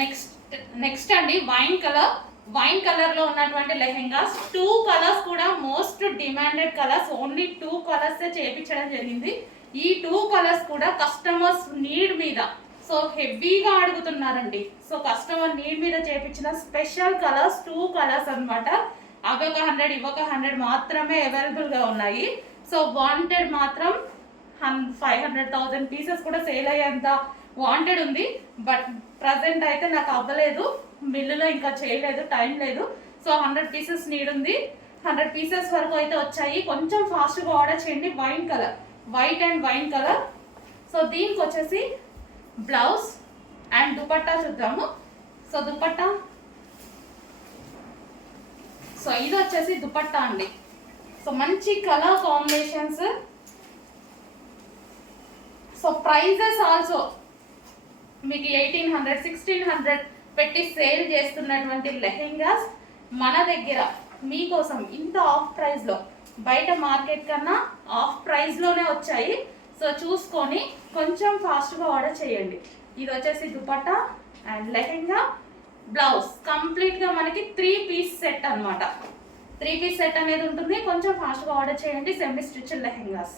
Next అండి wine colour లో ఉన్నటువంటి లెహెంగాస్. 2 కలర్స్ కూడా most demanded colours. Only 2 colours చేయించడం జరిగింది. ఈ 2 కలర్స్ కూడా కస్టమర్స్ నీడ్ మీద సో హెవీగా అడుగుతున్నారండి. సో కస్టమర్ నీడ్ మీద చేయించిన స్పెషల్ కలర్స్ 2 కలర్స్ అనమాట. అవి ఒక 100 ఇవి ఒక 100 మాత్రమే అవైలబుల్ గా ఉన్నాయి. సో వాంటెడ్ మాత్రం 500,000 పీసెస్ కూడా సేల్ అయ్యేంత వాంటెడ్ ఉంది. బట్ ప్రజెంట్ అయితే నాకు అవ్వలేదు, మిల్లులో ఇంకా చేయలేదు, టైం లేదు. సో 100 పీసెస్ నీడ్ ఉంది. 100 పీసెస్ వరకు అయితే వచ్చాయి. కొంచెం ఫాస్ట్గా ఆర్డర్ చేయండి. Wine colour, white and wine colour. So దీనికి వచ్చేసి బ్లౌజ్ అండ్ దుపట్టా చూద్దాము. సో దుపట్టా, సో ఇది వచ్చేసి దుపట్టా అండి. సో మంచి colour combinations. So prices also మీకు 1800 1600 పెట్టి సేల్ చేస్తున్నటువంటి లెహెంగాస్ మన దగ్గర మీకోసం ఇంత ఆఫ్ ప్రైస్లో, బయట మార్కెట్ కన్నా ఆఫ్ ప్రైస్లోనే వచ్చాయి. సో చూసుకొని కొంచెం ఫాస్ట్గా ఆర్డర్ చేయండి. ఇది వచ్చేసి దుపట్టా అండ్ లెహెంగా, బ్లౌజ్ కంప్లీట్గా మనకి 3 పీస్ సెట్ అనమాట. 3 పీస్ సెట్ అనేది ఉంటుంది. కొంచెం ఫాస్ట్గా ఆర్డర్ చేయండి. Semi stitched lehengas.